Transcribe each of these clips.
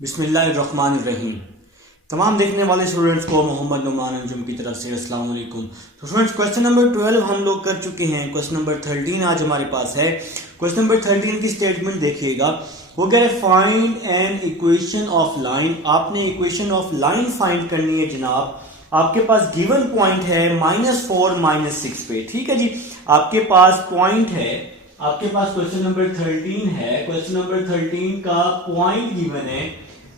बिस्मिल्लाहिर्रहमानिर्रहीम। तमाम देखने वाले स्टूडेंट्स को मोहम्मद नुमान अंजुम की तरफ से अस्सलाम वालेकुम। तो स्टूडेंट्स क्वेश्चन नंबर 12 हम लोग कर चुके हैं। क्वेश्चन नंबर 13 आज हमारे पास है। क्वेश्चन नंबर 13 की स्टेटमेंट देखिएगा। वो कह रहे find an equation of line. आपने इक्वेशन ऑफ लाइन फाइंड करनी है जनाब। आपके पास गिवन पॉइंट है -4 -6 पे। ठीक है जी, आपके पास पॉइंट है, आपके पास क्वेश्चन नंबर 13 है। क्वेश्चन नंबर 13 का पॉइंट गिवन है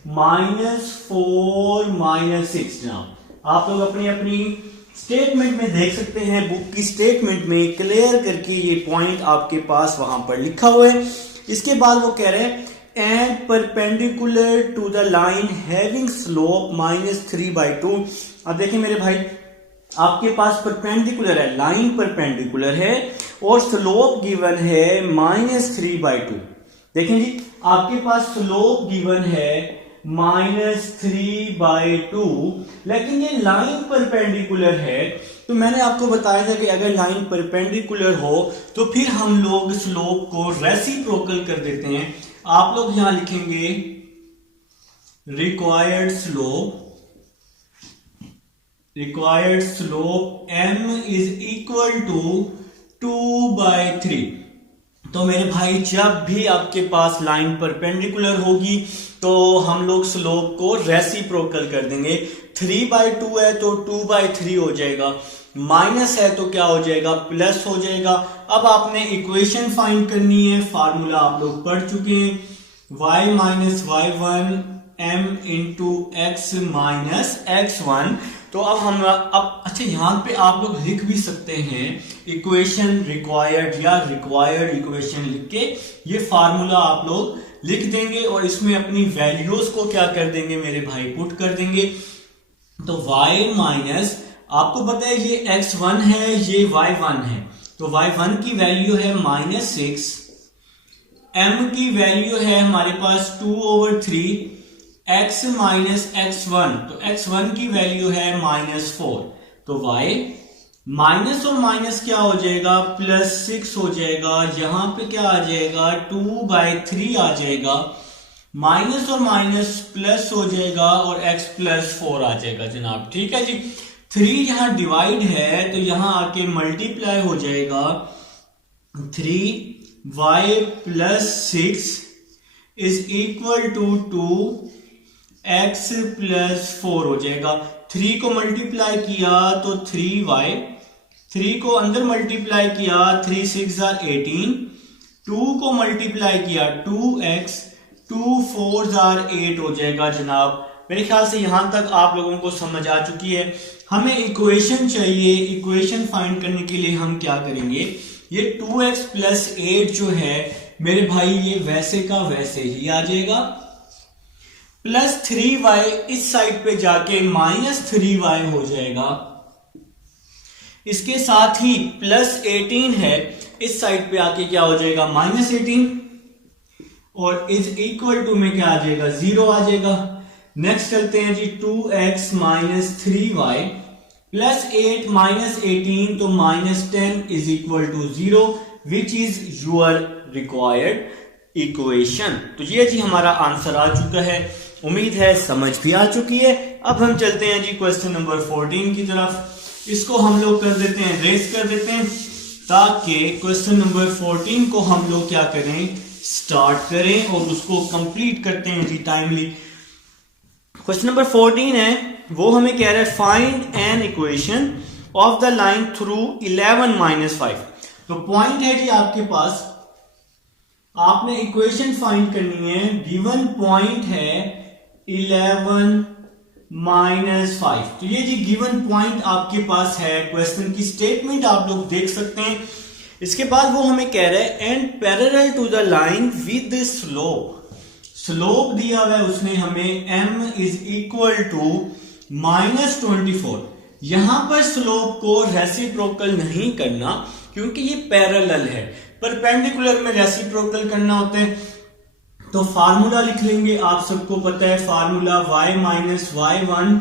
-4 -6। जनाब आप लोग अपनी अपनी स्टेटमेंट में देख सकते हैं, बुक की स्टेटमेंट में क्लियर करके ये पॉइंट आपके पास वहां पर लिखा हुआ है। इसके बाद वो कह रहे हैं and perpendicular to the line having slope -3/2। अब देखिए मेरे भाई, आपके पास परपेंडिकुलर है, लाइन परपेंडिकुलर है और स्लोप गिवन है -3/2। देखें जी, आपके पास स्लोप गिवन है -3/2, लेकिन ये लाइन परपेंडिकुलर है। तो मैंने आपको बताया था कि अगर लाइन परपेंडिकुलर हो तो फिर हम लोग स्लोप को रेसिप्रोकल कर देते हैं। आप लोग यहां लिखेंगे required slope m is equal to 2/3। तो मेरे भाई, जब भी आपके पास लाइन परपेंडिकुलर होगी तो हम लोग स्लोप को रेसिप्रोकल कर देंगे। 3/2 है तो 2/3 हो जाएगा, माइनस है तो क्या हो जाएगा, प्लस हो जाएगा। अब आपने इक्वेशन फाइंड करनी है। फार्मूला आप लोग पढ़ चुके हैं, y - y1 m into x minus x1। तो अब अच्छा, यहां पे आप लोग लिख भी सकते हैं इक्वेशन रिक्वायर्ड या रिक्वायर्ड इक्वेशन लिख के ये फार्मूला आप लोग लिख देंगे और इसमें अपनी वैल्यूज को क्या कर देंगे मेरे भाई, पुट कर देंगे। तो y माइनस, आपको पता है ये x1 है, ये y1 है, तो y1 की वैल्यू है -6, m की वैल्यू है हमारे पास 2/3, x माइनस x1, तो x1 की वैल्यू है -4। तो y माइनस और माइनस क्या हो जाएगा, +6 हो जाएगा। यहां पे क्या आ जाएगा, 2/3 आ जाएगा। माइनस और माइनस प्लस हो जाएगा और x +4 आ जाएगा जनाब। ठीक है जी, 3 यहां डिवाइड है तो यहां आके मल्टीप्लाई हो जाएगा। 3y + 6 is equal to 2x + 4 हो जाएगा। 3 को मल्टीप्लाई किया तो 3y, 3 को अंदर मल्टीप्लाई किया 3 6 18, 2 को मल्टीप्लाई किया 2x, 2 4 8 हो जाएगा जनाब। मेरे ख्याल से यहां तक आप लोगों को समझ आ चुकी है। हमें इक्वेशन चाहिए। इक्वेशन फाइंड करने के लिए हम क्या करेंगे, ये 2x + 8 जो है मेरे भाई, ये वैसे का वैसे ही आ जाएगा। +3y इस साइड पे जाके -3y हो जाएगा। इसके साथ ही +18 है, इस साइड पे आके क्या हो जाएगा, -18, और इज इक्वल टू में क्या आ जाएगा, 0 आ जाएगा। नेक्स्ट चलते हैं जी, 2x - 3y +8 - 18 तो -10 is equal to 0, which is your required equation. तो ये जी हमारा आंसर आ चुका है। उम्मीद है समझ भी आ चुकी है। अब हम चलते हैं जी क्वेश्चन नंबर 14 की तरफ। इसको हम लोग कर देते हैं, रेस कर देते हैं, ताकि क्वेश्चन नंबर 14 को हम लोग क्या करें, स्टार्ट करें और उसको कंप्लीट करते हैं जी टाइमली। क्वेश्चन नंबर 14 है, वो हमें कह रहा है find an equation of the line through 11 - 5। तो पॉइंट है जी आपके पास, आपने इक्वेशन फाइंड करनी है। गिवन पॉइंट है 11 - 5। तो ये जी गिवन पॉइंट आपके पास है। क्वेश्चन की स्टेटमेंट आप लोग देख सकते हैं। इसके बाद वो हमें कह रहा है and parallel to the line with slope. Slope दिया हुआ है उसने हमें, m इज इक्वल टू -24। यहां पर स्लोप को रेसिप्रोकल नहीं करना क्योंकि ये पैरेलल है। परपेंडिकुलर में रेसिप्रोकल करना होता है। तो फार्मूला लिख लेंगे, आप सबको पता है formula, y - y1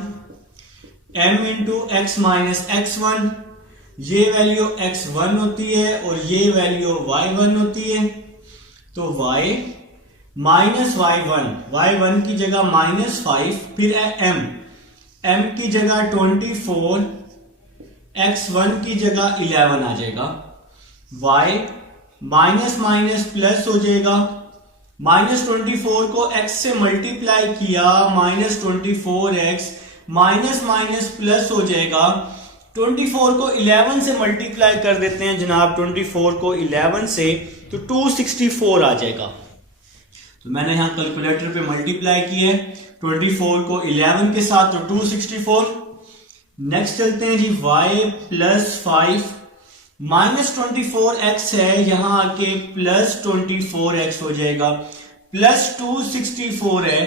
m into x - x1। ये वैल्यू x1 होती है और ये वैल्यू y1 होती है। तो y y1 की जगह -5, फिर है m की जगह 24, x1 की जगह 11 आ जाएगा। y माइनस माइनस प्लस हो जाएगा, -24 को x से मल्टीप्लाई किया, -24x, माइनस माइनस प्लस हो जाएगा। 24 को 11 से मल्टीप्लाई कर देते हैं जनाब, 24 को 11 से, तो 264 आ जाएगा। तो मैंने यहां कैलकुलेटर पे मल्टीप्लाई किया 24 को 11 के साथ, तो 264। नेक्स्ट चलते हैं जी, y प्लस 5 -24x है, यहां आके +24x हो जाएगा, प्लस 264 है,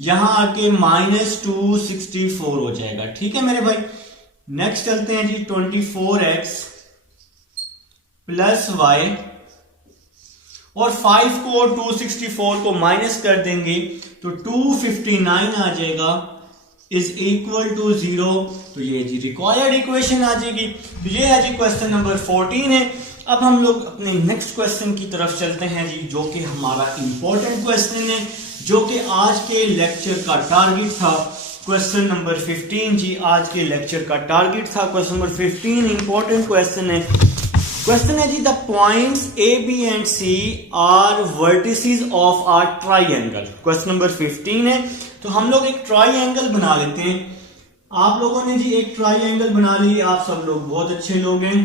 यहां आके -264 हो जाएगा। ठीक है मेरे भाई। नेक्स्ट चलते हैं जी, 24x प्लस y, और 5 को 264 को माइनस कर देंगे तो 259 आ जाएगा, इज इक्वल टू 0। तो ये जी रिक्वायर्ड इक्वेशन आ जाएगी। तो ये है जी क्वेश्चन नंबर 14 है। अब हम लोग अपने नेक्स्ट क्वेश्चन की तरफ चलते हैं जी, जो कि हमारा इंपॉर्टेंट क्वेश्चन है, जो कि आज के लेक्चर का टारगेट था। क्वेश्चन नंबर 15 जी आज के लेक्चर का टारगेट था। क्वेश्चन नंबर 15 इंपॉर्टेंट क्वेश्चन है। क्वेश्चन है जी, the points A B and C are vertices of a triangle. Question number 15 है। तो हम लोग एक ट्राइंगल बना लेते हैं। आप लोगों ने जी एक ट्राइंगल बना ली, आप सब लोग बहुत अच्छे लोग हैं।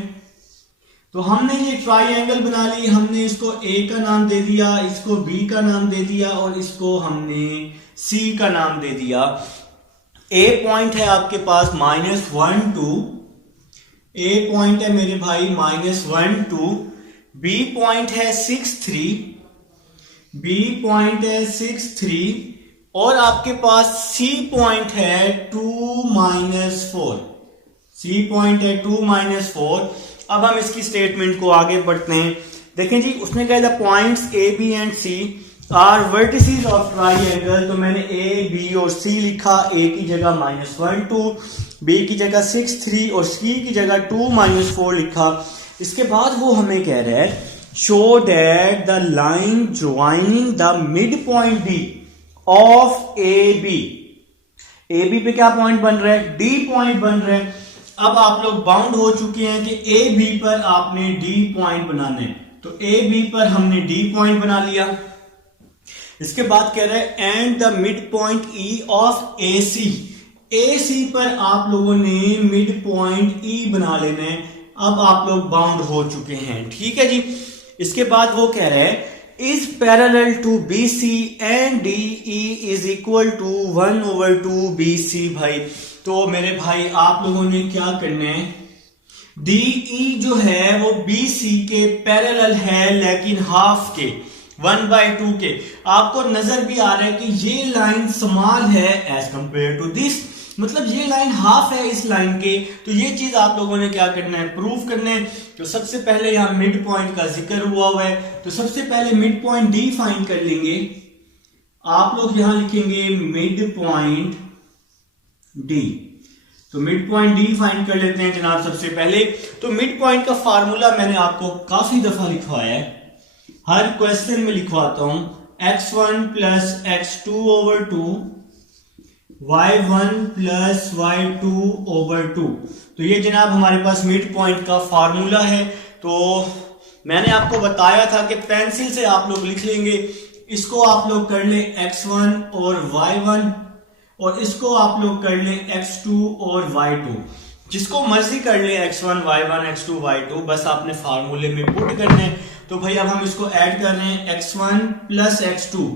तो हमने ये ट्राइंगल बना ली, हमने इसको ए का नाम दे दिया, इसको बी का नाम दे दिया, और इसको हमने सी का नाम दे दिया। ए पॉइंट है आपके पास -1 2, ए पॉइंट है मेरे भाई -1 2, बी पॉइंट है 6 3, बी पॉइंट है 6 3, और आपके पास सी पॉइंट है 2 -4, सी पॉइंट है 2 -4। अब हम इसकी स्टेटमेंट को आगे बढ़ते हैं। देखें जी, उसने कहा the points A B and C are vertices of triangle. तो मैंने ए बी और सी लिखा, ए की जगह -1 2, बी की जगह 6 3 और सी की जगह 2 -4 लिखा। इसके बाद वो हमें कह रहा है show that the line joining the mid point D of A B पे क्या पॉइंट बन रहा है, डी पॉइंट बन रहा है। अब आप लोग बाउंड हो चुके हैं कि ए बी पर आपने डी पॉइंट बनाने, तो ए बी पर हमने डी पॉइंट बना लिया। इसके बाद कह रहे हैं and the mid point E of A C पर आप लोगों ने मिड पॉइंट ई बना लेना है। अब आप लोग बाउंड हो चुके हैं। ठीक है जी। इसके बाद वो कह रहे हैं is parallel to BC and DE is equal to 1/2 BC। भाई तो मेरे भाई आप लोगों ने क्या करना है, DE जो है वो BC के पैरेलल है, लेकिन हाफ के 1/2 के। आपको नजर भी आ रहा है कि ये लाइन स्मॉल है एज कंपेयर टू दिस, मतलब ये लाइन हाफ है इस लाइन के। तो ये चीज आप लोगों ने क्या करना है, प्रूफ करना है। तो सबसे पहले यहां मिड पॉइंट का जिक्र हुआ है, तो सबसे पहले मिड पॉइंट डी फाइंड कर लेंगे। आप लोग यहां लिखेंगे मिड पॉइंट डी। तो मिड पॉइंट डी फाइंड कर लेते हैं जनाब सबसे पहले। तो मिड पॉइंट का फार्मूला मैंने आपको काफी दफा लिखवाया है, हर क्वेश्चन में लिखवाता हूं, x1 plus x2/2 y1 plus y2/2। तो ये जनाब हमारे पास मिड पॉइंट का फार्मूला है। तो मैंने आपको बताया था कि पेंसिल से आप लोग लिख लेंगे, इसको आप लोग कर ले x1 और y1, और इसको आप लोग कर ले x2 और y2, जिसको मर्जी कर ले x1 y1 x2 y2, बस आपने फार्मूले में पुट करने हैं। तो भाई अब हम इसको ऐड कर रहे हैं, x1 plus x2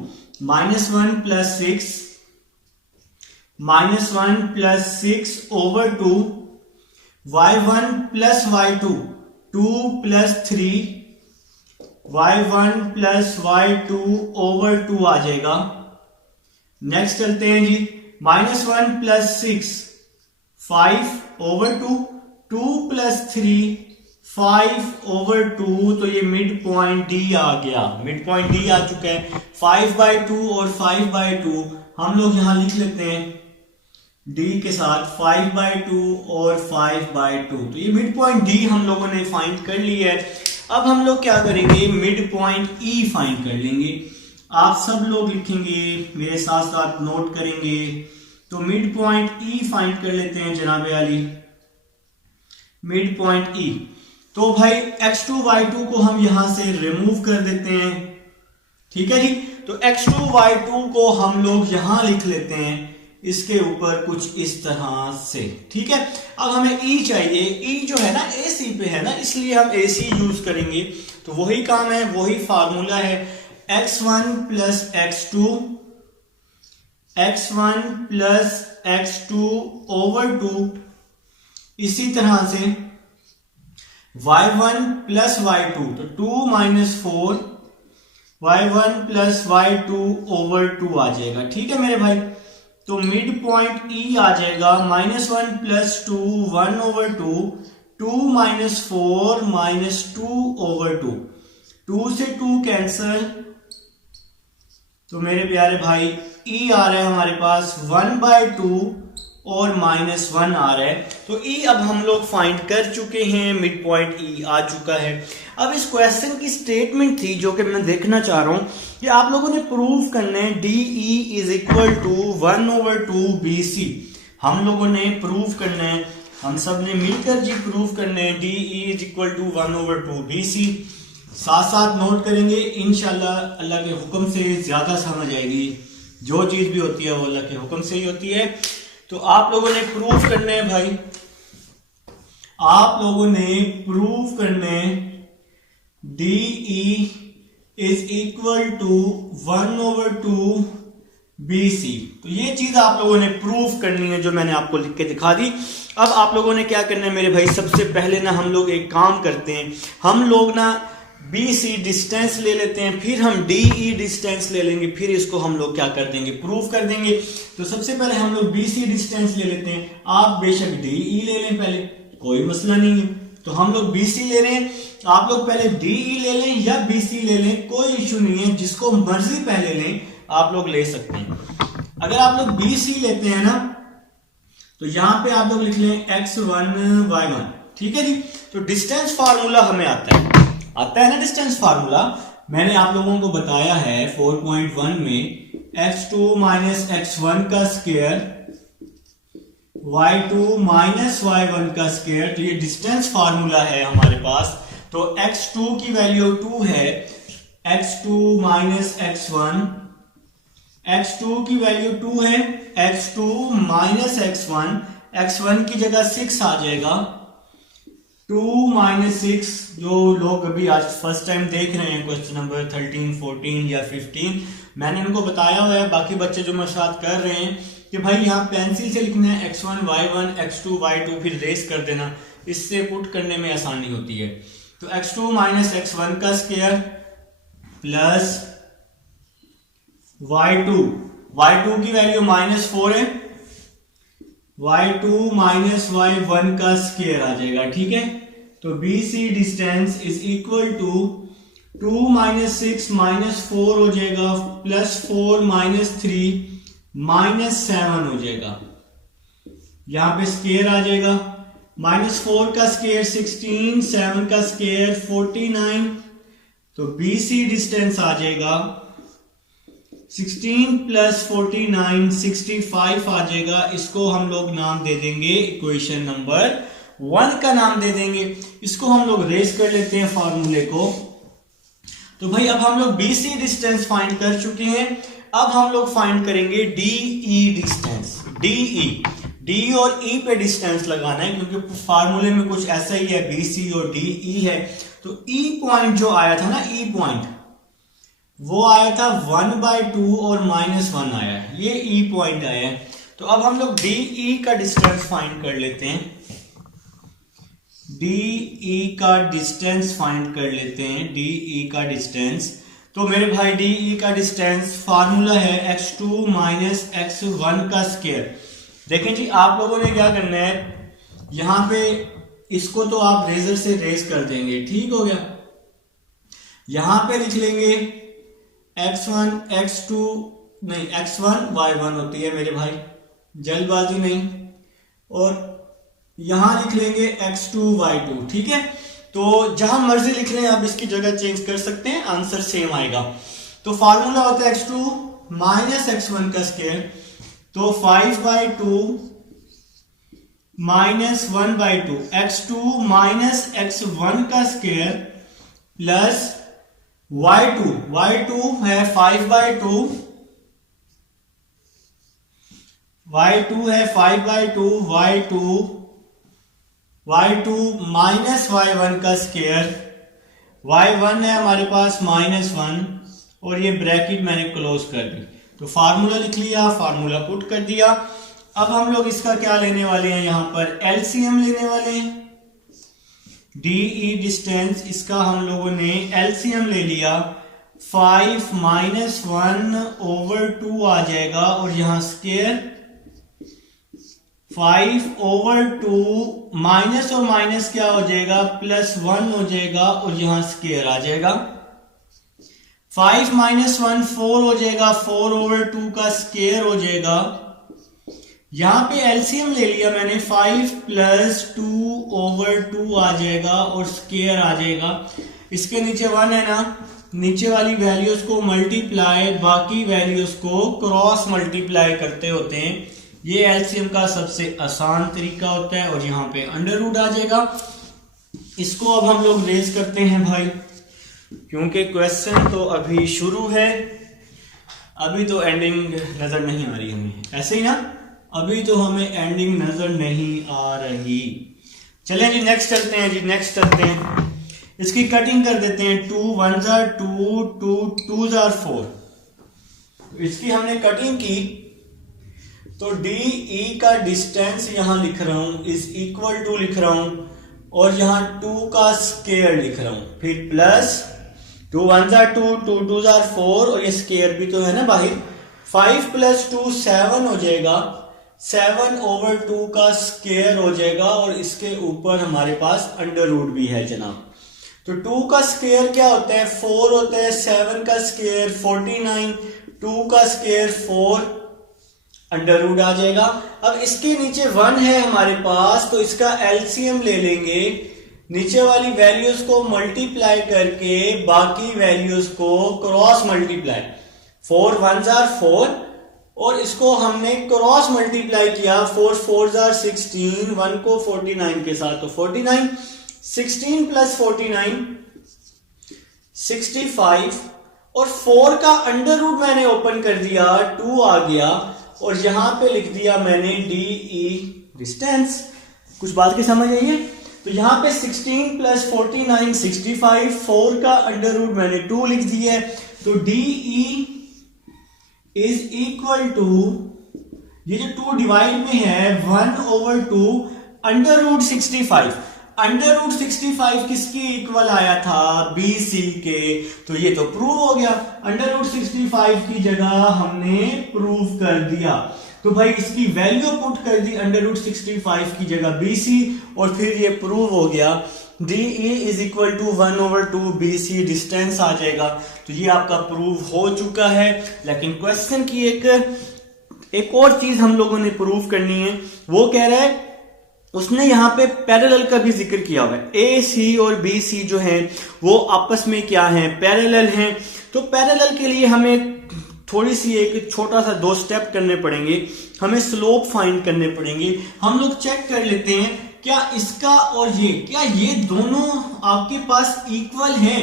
-1 plus 6, -1 plus 6/2, y1 plus y2 2 plus 3, y1 plus y2/2 आ जाएगा। नेक्स्ट चलते हैं जी, -1 प्लस 6 5/2, 2 प्लस 3 5/2। तो ये मिड पॉइंट डी आ गया, मिड पॉइंट डी आ चुका है। 5/2 और 5/2 हम लोग यहां लिख लेते हैं डी के साथ, 5/2 और 5/2। तो ये मिड पॉइंट डी हम लोगों ने फाइंड कर लिया है। अब हम लोग क्या करेंगे, मिड पॉइंट ई फाइंड कर लेंगे। आप सब लोग लिखेंगे, मेरे साथ साथ नोट करेंगे। तो मिड पॉइंट ई फाइंड कर लेते हैं जनाबे आली, मिड पॉइंट ई। तो भाई x2 y2 को हम यहां से रिमूव कर देते हैं, ठीक है जी। तो x2 y2 को हम लोग यहां लिख लेते हैं इसके ऊपर कुछ इस तरह से, ठीक है। अब हमें e चाहिए, e जो है ना AC पे है ना, इसलिए हम AC यूज करेंगे। तो वही काम है, वही फार्मूला है, x1 plus x2, x1 plus x2 over 2, इसी तरह से y1 प्लस y2, तो 2 minus 4, y1 plus y2 over 2 आ जाएगा, ठीक है मेरे भाई। तो मिड पॉइंट ई आ जाएगा -1 plus 2, 1 over 2, 2 minus 4 minus 2 over 2, 2 से 2 कैंसल। तो मेरे प्यारे भाई ई आ रहा है हमारे पास 1/2 और -1 आ रहा है। तो ई अब हम लोग फाइंड कर चुके हैं, मिड पॉइंट ई आ चुका है। अब इस क्वेश्चन की स्टेटमेंट थी जो कि मैं देखना चाह रहा हूं कि आप लोगों ने प्रूव करना है DE is equal to 1/2 BC। हम लोगों ने प्रूव करना है, हम सब ने मिलकर जी प्रूव करना है DE is equal to 1/2 BC। साथ साथ नोट करेंगे, इंशाल्लाह अल्लाह के हुक्म से ज्यादा समझ आएगी। जो चीज भी होती है वो अल्लाह के हुक्म से ही होती है। तो आप लोगों ने प्रूव करना है भाई, आप लोगों ने प्रूव करना है DE is equal to 1/2 BC। तो ये चीज आप लोगों ने प्रूव करनी है जो मैंने आपको लिख के दिखा दी। अब आप लोगों ने क्या करना है मेरे भाई, सबसे पहले ना हम लोग एक काम करते हैं, हम लोग ना BC डिस्टेंस ले लेते हैं, फिर हम DE डिस्टेंस ले लेंगे, फिर इसको हम लोग क्या कर देंगे, प्रूफ कर देंगे। तो सबसे पहले हम लोग BC डिस्टेंस ले लेते हैं, आप बेशक DE ले लें पहले, कोई मसला नहीं है। तो हम लोग BC ले रहे हैं, आप लोग पहले DE ले लें या BC ले लें, कोई इशू नहीं है, जिसको मर्जी पहले लें आप लोग ले सकते हैं। अगर आप लोग BC लेते हैं ना, तो यहां पे आप लोग लिख लें x1 y1, ठीक है जी। तो डिस्टेंस फार्मूला हमें आता है ना डिस्टेंस फार्मूला, मैंने आप लोगों को बताया है 4.1 में, x2 माइनस x1 का स्क्वायर y2 माइनस y1 का स्क्वायर। तो ये डिस्टेंस फार्मूला है हमारे पास। तो x2 की वैल्यू 2 है, x2 माइनस x1, x2 की वैल्यू 2 है, x2 माइनस x1, x1 की जगह 6 आ जाएगा, 2 माइनस 6। जो लोग अभी आज फर्स्ट टाइम देख रहे हैं क्वेश्चन नंबर 13, 14 या 15, मैंने उनको बताया हुआ है, बाकी बच्चे जो मेरे साथ कर रहे हैं कि भाई यहाँ पेंसिल से लिखना है x1 y1 x2 y2, फिर रेस कर देना, इससे पुट करने में आसानी होती है। तो x2 माइनस x1 का स्क्वायर प्लस y2 की वैल्यू -4 है, y2 माइनस y1 का स्क्वायर आ जाएगा, ठीक है। तो BC distance is equal to 2 minus 6 minus 4 हो जाएगा, प्लस 4 माइनस 3 माइनस 7 हो जाएगा, यहां पे स्क्वायर आ जाएगा। -4 का स्क्वायर 16, 7 का स्क्वायर 49। तो BC डिस्टेंस आ जाएगा 16 प्लस 49 65 आ जाएगा। इसको हम लोग नाम दे देंगे, इक्वेशन नंबर 1 का नाम दे देंगे। इसको हम लोग रेस कर लेते हैं फार्मूले को। तो भाई अब हम लोग BC डिस्टेंस फाइंड कर चुके हैं, अब हम लोग फाइंड करेंगे DE डिस्टेंस। D और E पे डिस्टेंस लगाना है, क्योंकि फार्मूले में कुछ ऐसा ही है, BC और DE है। तो E पॉइंट जो आया था ना, E पॉइंट वो आया था 1/2 और -1 आया है, ये E पॉइंट आया है। तो अब हम लोग DE का डिस्टेंस फाइंड कर लेते हैं, DE का डिस्टेंस फाइंड कर लेते हैं, DE का डिस्टेंस। तो मेरे भाई DE का डिस्टेंस फार्मूला है x2 माइनस x1 का स्क्वायर। देखें जी, आप लोगों ने क्या करना है, यहां पे इसको तो आप रेजर से रेस कर देंगे, ठीक हो गया। यहां पे लिख लेंगे x1 x2 नहीं, x1 y1 होती है मेरे भाई, जल्दबाजी नहीं, और यहां लिख लेंगे x2 y2, ठीक है। तो जहां मर्जी लिख लें आप, इसकी जगह चेंज कर सकते हैं, आंसर सेम आएगा। तो फार्मूला होता है x2 माइनस x1 का स्क्वायर, तो 5/2 माइनस 1/2 x2 माइनस x1 का स्क्वायर प्लस y2 है 5/2, y2 है 5/2 y2 माइनस y1 का स्क्वायर, y1 है हमारे पास -1 और ये ब्रैकेट मैंने क्लोज कर दी। तो फार्मूला लिख लिया, फार्मूला पुट कर दिया। अब हम लोग इसका क्या लेने वाले हैं, यहां पर एलसीएम लेने वाले हैं। डीई डिस्टेंस, इसका हम लोगों ने एलसीएम ले लिया। 5 माइनस 1/2 आ जाएगा और यहां स्क्वायर 5/2 माइनस और माइनस क्या हो जाएगा, +1 हो जाएगा और यहां स्क्वायर आ जाएगा। 5 माइनस 1 4 हो जाएगा, 4/2 का स्क्वायर हो जाएगा। यहां पे एलसीएम ले लिया मैंने, 5 + 2/2 आ जाएगा और स्क्वायर आ जाएगा। इसके नीचे 1 है ना, नीचे वाली वैल्यूज को मल्टीप्लाई, बाकी वैल्यूज को क्रॉस मल्टीप्लाई करते होते हैं। ये एलसीएम का सबसे आसान तरीका होता है और यहाँ पे अंडर रूट आ जाएगा। इसको अब हम लोग रेज करते हैं भाई, क्योंकि क्वेश्चन तो अभी शुरू है, अभी तो एंडिंग नजर नहीं आ रही हमें, ऐसे ही ना, अभी तो हमें एंडिंग नजर नहीं आ रही। चलें जी नेक्स्ट चलते हैं, इसकी कटिंग कर देते हैं। 2 1s are 2, 2 2s are 4। इसकी हमने कटिंग की तो DE का डिस्टेंस यहां लिख रहा हूं, इज इक्वल टू लिख रहा हूं और यहां 2 का स्क्वायर लिख रहा हूं, फिर plus 2 1s are 2, 2 2s are 4 और ये स्क्वायर भी तो है ना बाहर। 5 + 2 7 हो जाएगा, 7/2 का स्क्वायर हो जाएगा और इसके ऊपर हमारे पास अंडर रूट भी है जनाब। तो 2 का स्क्वायर क्या होता है, 4 होता है, 7 का स्क्वायर 49, 2 का स्क्वायर 4, अंडर रूट आ जाएगा। अब इसके नीचे 1 है हमारे पास, तो इसका एलसीएम ले लेंगे, नीचे वाली वैल्यूज को मल्टीप्लाई करके बाकी वैल्यूज को क्रॉस मल्टीप्लाई, 4 1s are 4 और इसको हमने क्रॉस मल्टीप्लाई किया, 4 4s are 16, 1 को 49 के साथ तो 49, 16 + 49 65 और 4 का अंडर रूट मैंने ओपन कर दिया, 2 आ गया और यहां पे लिख दिया मैंने DE डिस्टेंस। कुछ बात की समझ आई है? तो यहां पे 16 + 49 65, 4 का अंडर रूट मैंने 2 लिख दिया है, तो DE इज इक्वल टू, ये जो 2 डिवाइड में है 1/2 अंडर रूट 65। अंडर रूट 65 किसकी इक्वल आया था, BC के, तो ये तो प्रूव हो गया। अंडर रूट 65 की जगह हमने प्रूव कर दिया, तो भाई इसकी वैल्यू पुट कर दी अंडर रूट 65 की जगह BC और फिर ये प्रूव हो गया। DE is equal to 1/2 BC distance आ जाएगा, तो ये आपका प्रूव हो चुका है। लेकिन क्वेश्चन की एक और चीज हम लोगों ने प्रूव करनी है, वो कह रहा है, उसने यहां पे पैरेलल का भी जिक्र किया हुआ है। AC और BC जो है वो आपस में क्या है, पैरेलल हैं। तो पैरेलल के लिए हमें थोड़ी सी एक छोटा सा 2 स्टेप करने पड़ेंगे, हमें स्लोप फाइंड करने पड़ेंगे। हम लोग चेक कर लेते हैं क्या इसका और ये, क्या ये दोनों आपके पास इक्वल हैं।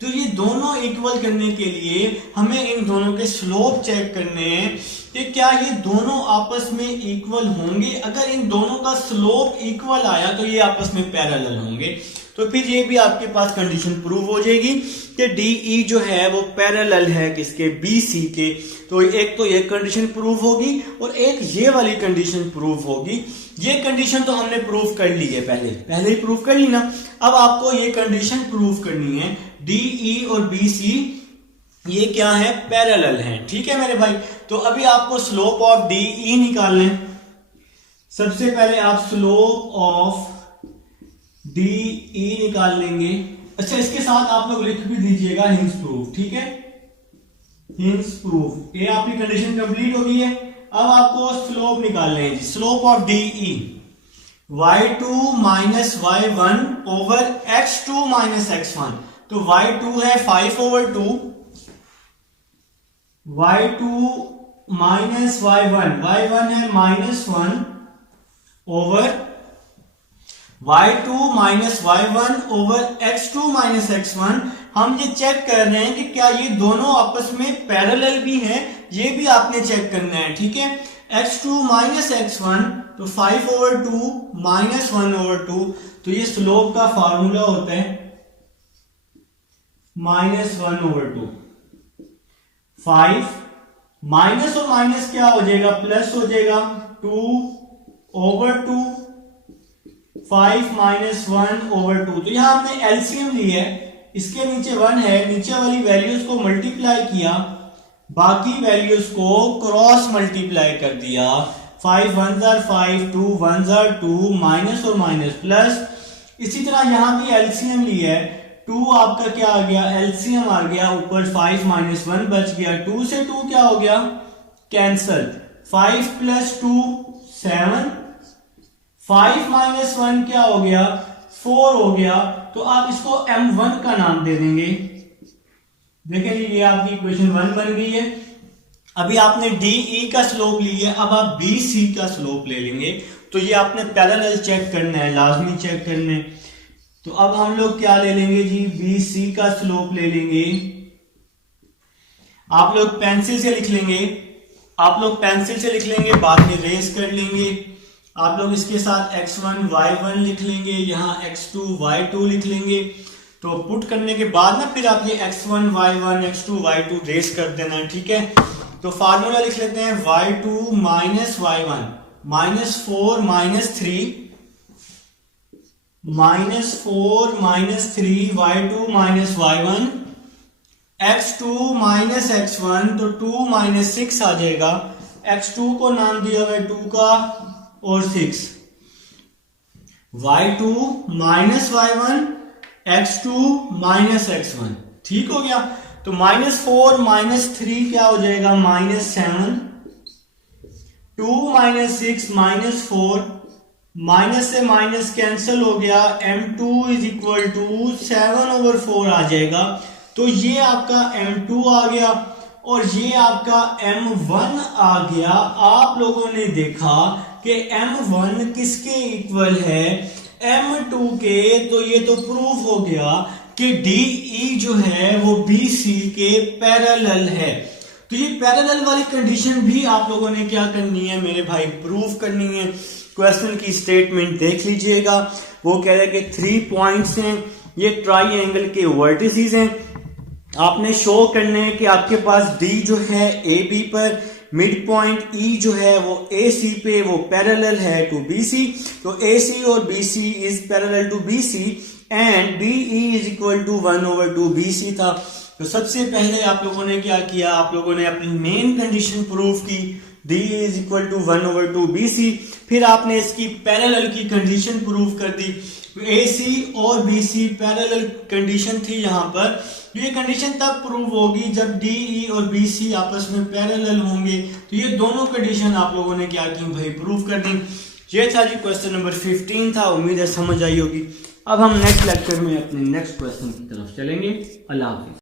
तो ये दोनों इक्वल करने के लिए हमें इन दोनों के स्लोप चेक करने हैं कि क्या ये दोनों आपस में इक्वल होंगे। अगर इन दोनों का स्लोप इक्वल आया तो ये आपस में पैरेलल होंगे, तो फिर ये भी आपके पास कंडीशन प्रूव हो जाएगी कि DE जो है वो पैरेलल है किसके, BC के। तो एक तो ये कंडीशन प्रूव होगी और एक ये वाली कंडीशन प्रूव होगी। ये कंडीशन तो हमने प्रूव कर ली है, पहले ही प्रूव कर ली ना। अब आपको ये कंडीशन प्रूव करनी है, DE और BC ये क्या है, पैरेलल हैं। ठीक है मेरे भाई, तो अभी आपको स्लोप ऑफ DE निकालना है। सबसे पहले आप स्लोप ऑफ DE निकाल लेंगे। अच्छा, इसके साथ आप लोग लिख भी दीजिएगा हिंस प्रूफ, ठीक है, हिंस प्रूफ। ये आपकी कंडीशन कंप्लीट हो गई है। अब आपको स्लोप निकालने हैं। Slope of DE y2 minus y1 over x2 minus x1। तो y2 है 5/2 y2 माइनस y1 है -1 over y2 minus y1 over x2 minus x1। हम ये चेक कर रहे हैं कि क्या ये दोनों आपस में पैरेलल भी हैं, ये भी आपने चेक करना है, ठीक है। x2 माइनस x1 तो 5/2 माइनस 1/2, तो ये स्लोप का फार्मूला होता है -1/2। 5 माइनस और माइनस क्या हो जाएगा, प्लस हो जाएगा, 2/2, 5 माइनस 1/2। तो यहां हमने एलसीएम ली है, इसके नीचे 1 है, नीचे वाली वैल्यूज को मल्टीप्लाई किया, बाकी वैल्यूज को क्रॉस मल्टीप्लाई कर दिया। 5 1s are 5, 2 1s are 2, minus और माइनस प्लस। इसी तरह यहां भी एलसीएम ली है, 2 आपका क्या आ गया, एलसीएम आ गया, ऊपर 5 माइनस 1 बच गया, 2 से 2 क्या हो गया, कैंसल, 5 प्लस 2 7, 5 माइनस 1 क्या हो गया, 4 हो गया। तो आप इसको m1 का नाम दे देंगे। देखें ये आपकी इक्वेशन 1 बन गई है। अभी आपने DE का स्लोप लिया, अब आप BC का स्लोप ले लेंगे। तो ये आपने पैरेलल चेक करना है, लाजमी चेक करना है। तो अब हम लोग क्या ले लेंगे जी, BC का स्लोप ले लेंगे। आप लोग पेंसिल से लिख लेंगे, बाद में रेस कर लेंगे। आप लोग इसके साथ x1 y1 लिख लेंगे, यहां x2 y2 लिख लेंगे। तो पुट करने के बाद ना फिर आप ये x1 y1 x2 y2 race कर देना है, ठीक है। तो फार्मूला लिख लेते हैं, y2 minus y1 -4 -3 y2 minus y1, x2 minus x1 तो 2 माइनस 6 आ जाएगा। x2 को नाम दिया हुआ है 2 का और 6, y2 minus y1 x2 minus x1, ठीक हो गया। तो -4 -3 क्या हो जाएगा, -7, 2 माइनस 6 -4, माइनस से माइनस कैंसिल हो गया, m2 इज इक्वल टू 7/4 आ जाएगा। तो ये आपका m2 आ गया और ये आपका m1 आ गया। आप लोगों ने देखा कि m1 किसके इक्वल है, m2 के। तो ये तो प्रूफ हो गया कि DE जो है वो BC के पैरेलल है। तो ये पैरेलल वाली कंडीशन भी आप लोगों ने क्या करनी है मेरे भाई, प्रूफ करनी है। क्वेश्चन की स्टेटमेंट देख लीजिएगा, वो कह रहा है कि 3 पॉइंट्स हैं, ये ट्राइंगल के वर्टिसेस हैं। आपने शो करने है कि आपके पास D जो है AB पर, मिड पॉइंट E जो है वो AC पे वो पैरेलल है टू BC। तो AC और BC is parallel to BC and DE is equal to 1/2 BC था। तो सबसे पहले आप लोगों ने क्या किया, आप लोगों ने अपनी मेन कंडीशन प्रूफ की, DE is equal to 1/2 BC। फिर आपने इसकी पैरेलल की कंडीशन प्रूफ कर दी। तो AC और BC पैरेलल कंडीशन थी यहाँ पर। ये कंडीशन तब प्रूव होगी जब DE और BC आपस में पैरेलल होंगे। तो ये दोनों कंडीशन आप लोगों ने क्या की भाई, प्रूव कर दी। ये था जी क्वेश्चन नंबर 15 था, उम्मीद है समझ आई होगी। अब हम नेक्स्ट लेक्चर में अपने नेक्स्ट क्वेश्चन की तरफ चलेंगे। अल्लाह हाफिज।